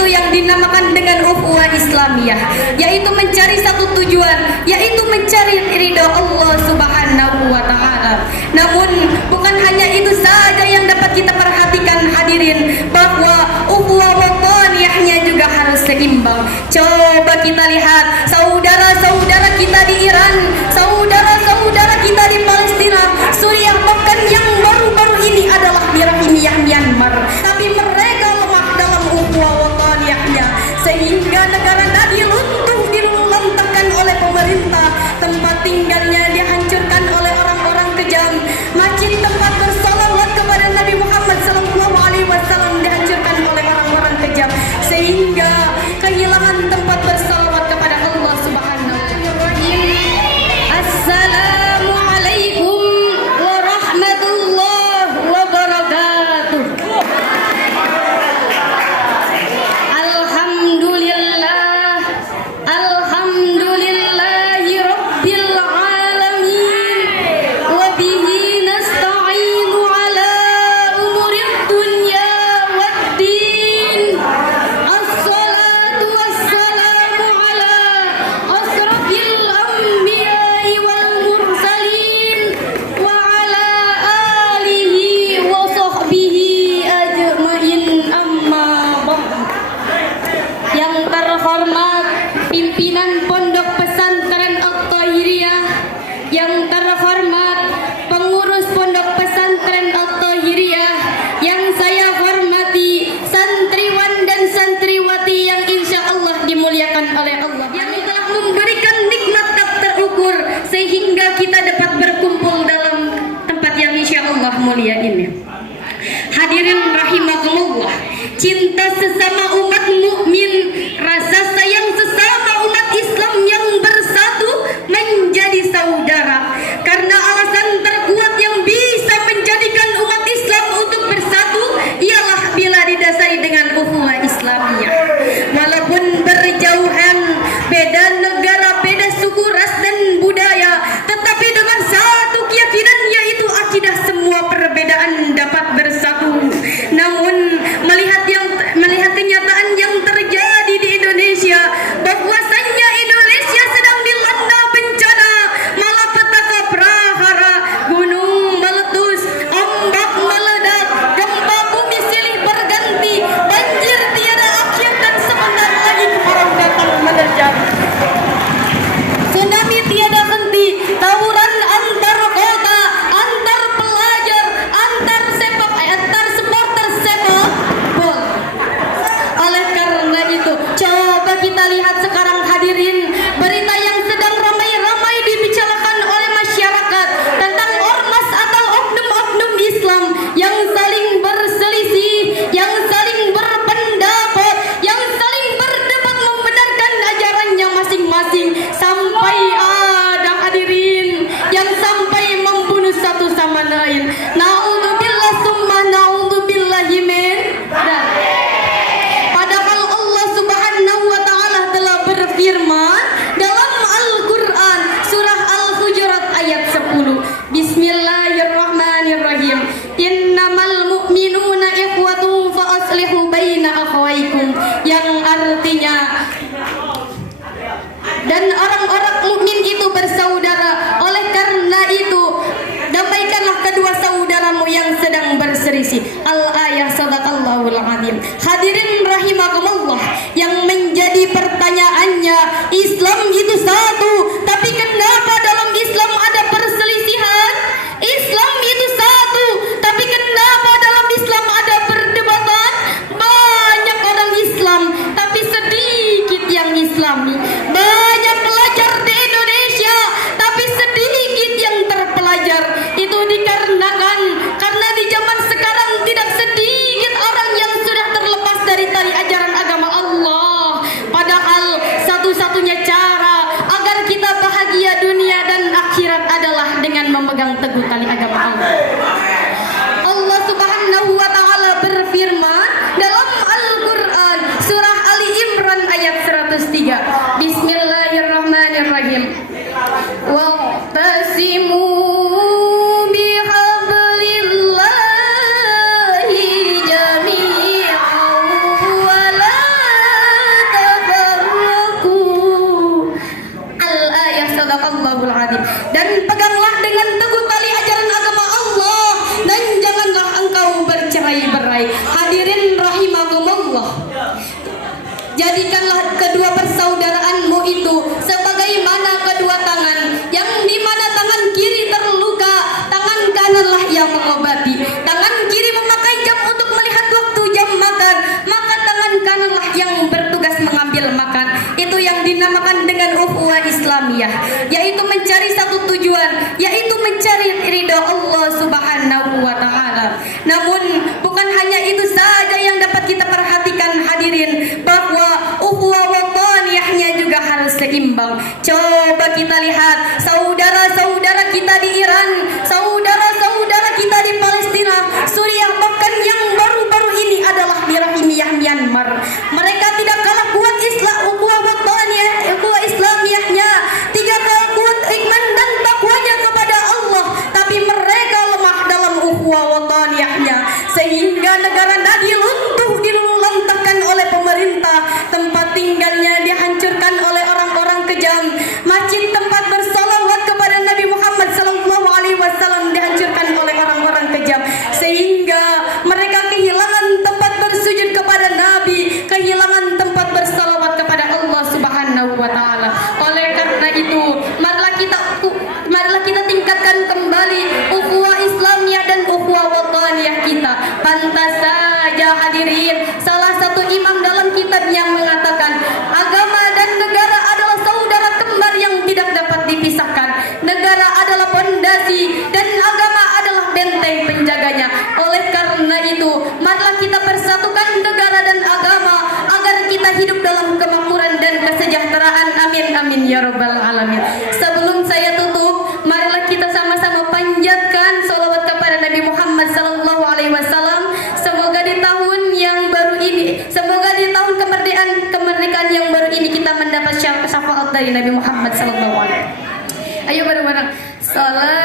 yaitu yang dinamakan dengan ukhuwah Islamiyah, yaitu mencari satu tujuan, yaitu mencari ridha Allah Subhanahu wa taala. Namun bukan hanya itu saja yang dapat kita perhatikan hadirin, bahwa ukhuwah wataniyahnya juga harus seimbang. Coba kita lihat saudara-saudara kita di Iran, saudara-saudara kita di Palestina, Suriah, bahkan yang baru-baru ini adalah di Rohingya Myanmar. Tapi mereka lemah dalam ukhuwah wataniyahnya, sehingga negara tadi runtuh diluluntahkan oleh pemerintah, tempat tinggalnya dihancurkan oleh orang-orang kejam, masjid tempat bersalawat kepada Nabi Muhammad SAW dihancurkan oleh orang-orang kejam, sehingga kehilangan tempat bersalawat kepada Allah Subhanahu wa taala. Assalamualaikum warahmatullahi wabarakatuh. Alhamdulillah, alhamdulillahi rabbil alamin, wa bihi nasta'inu ala umurid dunya waddin. Assalatu wassalamu ala asrafil anbiya'i wal mursalin wa ala alihi wa sahbihi ajma'in, amma ba'd. Yang terhormat pimpinan Pondok Pesantren At-Thahiriyah, yang terhormat pengurus Pondok Pesantren At-Thahiriyah, yang saya hormati santriwan dan santriwati yang insya Allah dimuliakan oleh Allah, yang telah memberikan nikmat tak terukur sehingga kita dapat berkumpul dalam tempat yang insya Allah mulia ini. Hadirin rahimakumullah, cinta sesama umat mukmin, rasa sayang sesama umat Islam yang bersatu menjadi saudara. Karena alasan terkuat yang bisa menjadikan umat Islam untuk bersatu ialah bila didasari dengan ukhuwah Islamiyah. Walaupun berjauhan, beda negara, beda suku, ras dan budaya, tetapi dengan satu keyakinan yaitu akidah, semua perbedaan dapat bersatu. Namun melihat kenyataan yang terjadi di Indonesia, bahwasanya Indonesia sedang dilanda bencana, malapetaka prahara, gunung meletus, ombak meledak, gempa bumi silih berganti, banjir tiada akhir, dan sebentar lagi kemarau datang menerjang. Tsunami tiada henti, tawuran antar kota, antar pelajar, antar supporter sepak bola. Oleh karena itu, coba kita lihat sekarang hadirin, berita yang sedang ramai-ramai dibicarakan oleh masyarakat tentang ormas atau oknum-oknum Islam yang saling berselisih, yang saling berpendapat, yang saling berdebat membenarkan ajarannya masing-masing, sampai ada hadirin yang sampai membunuh satu sama lain. Naudzubillah summa naudzubillahi min dzalik. Padahal Allah Subhanahu wa taala telah berfirman dalam Al-Qur'an surah Al-Hujurat ayat 10. Bismillahirrahmanirrahim. Innamal mu'minuna ikhwatun fa aslihu baina akhawaykum, yang artinya, dan orang-orang mukmin itu bersaudara. Oleh karena itu, damaikanlah kedua saudaramu yang sedang berselisih. Al-ayah, sadaqallahul azim. Hadirin rahimakumullah, yang menjadi pertanyaannya, Islam itu satu, tapi kenapa dalam Islam ada perselisihan? Islam itu satu, tapi kenapa dalam Islam ada perdebatan? Banyak orang Islam, tapi sedikit yang Islami. Banyak pelajar di Indonesia, tapi sedikit yang terpelajar. Itu dikarenakan karena di zaman sekarang tidak sedikit orang yang sudah terlepas dari tali ajaran agama Allah. Padahal satu-satunya cara agar kita cintai. Hadirin rahimakumullah. Jadikanlah kedua persaudaraanmu itu sebagaimana kedua tangan, yang dimana tangan kiri terluka, tangan kananlah yang mengobati. Tangan kiri memakai jam untuk melihat waktu jam makan, maka tangan kananlah yang bertugas mengambil makan. Itu yang dinamakan dengan ukhuwah Islamiyah, yaitu mencari satu tujuan, yaitu mencari ridha Allah Subhanahu wa taala. Namun bukan hanya itu saja yang dapat kita perhatikan hadirin, bahwa ukhuwah wataniyahnya juga harus seimbang. Coba kita lihat saudara-saudara kita di Iran, saudara-saudara kita di Palestina, Suriah, bahkan yang baru-baru ini adalah di rahimiyah Myanmar. Mereka tidak kalah kuat Islam, ukhuwah wataniyah, ukhuwah Islamiyahnya, tidak kalah kuat iman dan takwanya kepada Allah, tapi mereka lemah dalam ukhuwah wataniyahnya, sehingga negara Nabi runtuh diluluhlantahkan oleh pemerintah, tempat tinggalnya dihancurkan oleh orang-orang kejam, masjid tempat bersalawat kepada Nabi Muhammad SAW dihancurkan oleh orang-orang kejam, sehingga mereka kehilangan tempat bersujud kepada Nabi, kehilangan tempat bersalawat kepada Allah Subhanahu wa taala. Oleh karena itu, marilah kita tingkatkan kembali ukhuwah Islamiyah dan ukhuwah wataniyah kita. Pantas saja hadirin, salah satu imam dalam kitab yang mengatakan agama dan negara adalah saudara kembar yang tidak dapat dipisahkan. Negara adalah pondasi dan agama adalah benteng penjaganya. Oleh karena itu, marilah kita persatukan negara dan agama agar kita hidup dalam kemakmuran dan kesejahteraan. Amin amin ya rabbal alamin. Sebelum saya tutup, marilah kita sama-sama panjatkan salawat kepada Nabi Muhammad SAW. Semoga di tahun yang baru ini, semoga di tahun kemerdekaan yang baru ini kita mendapat syafaat dari Nabi Muhammad SAW. Ayo bareng-bareng. Salam